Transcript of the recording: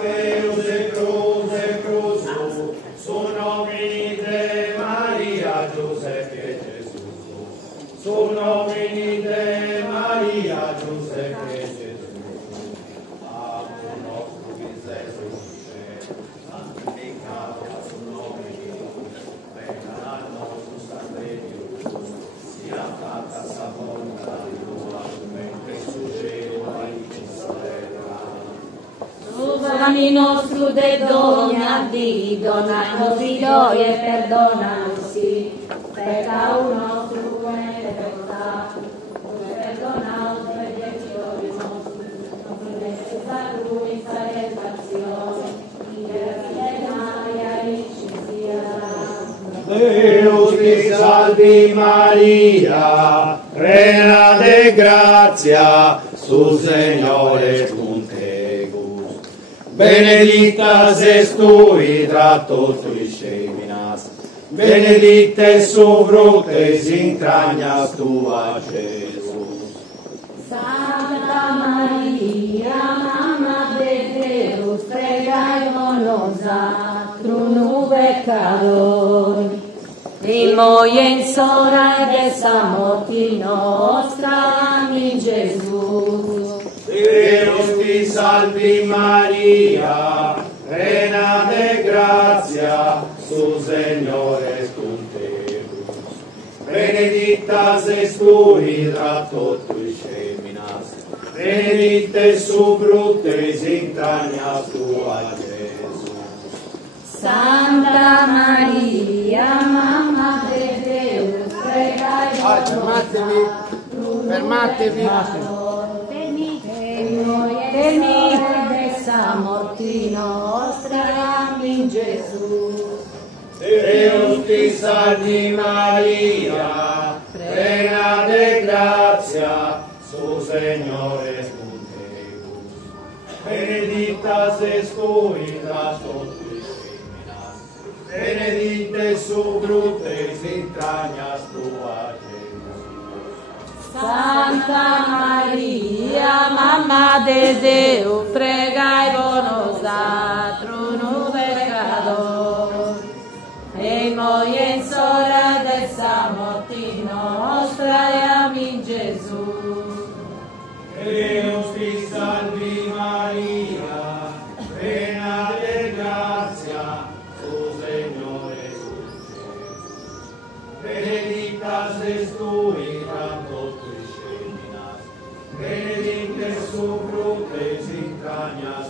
Deus e cruzu, su nomine Maria, Giuseppe Gesù, su nomine Maria, Giuseppe Gesù, amo nostro Gesù, santificato su nome di Dio, venga a nostro Sangue Dio, sia fatta sa volontà di tua, mentre su cielo e ci salverà. Suvani nostru de dona di dona si e perdona-si, peccato nostru e peccato, perdona-os per gli nostri, non prendesse da lui salvazione, Deus ti salvi Maria, plena de gratia, su Signore con tecus. Benedicta es tui tra totus feminas, benedictes su fructus intranias tua, Jesús. Santa Maria, Mamma de Deus, pregai-nos atrum peccatori, primo e sora dessa morte nostra, amin Gesù. Deus ti salvi Maria, plena de gratia, su Signore es con tecus. Benedicta es tui tra totus feminas, benedictes su fructus intranias tua, Gesù. Santa Maria, Mamma de Deus, Fermatevi. Venite dessa morte nostra, amin Gesù. Deus ti salvi Maria, plena de gratia, su Signore es con tecus. Benedicta es tui tra totus feminas, benedictes su fructus intranias tua, Gesù. Santa Maria, Mamma de Deus, pregai-nos atrum peccatori, primo e sora dessa morte nostra, amin Gesù. Deus ti salvi Maria, plena de gratia, su Signore es con tecus. Benedicta es tui tra totus feminas, benedictes su fructus intranias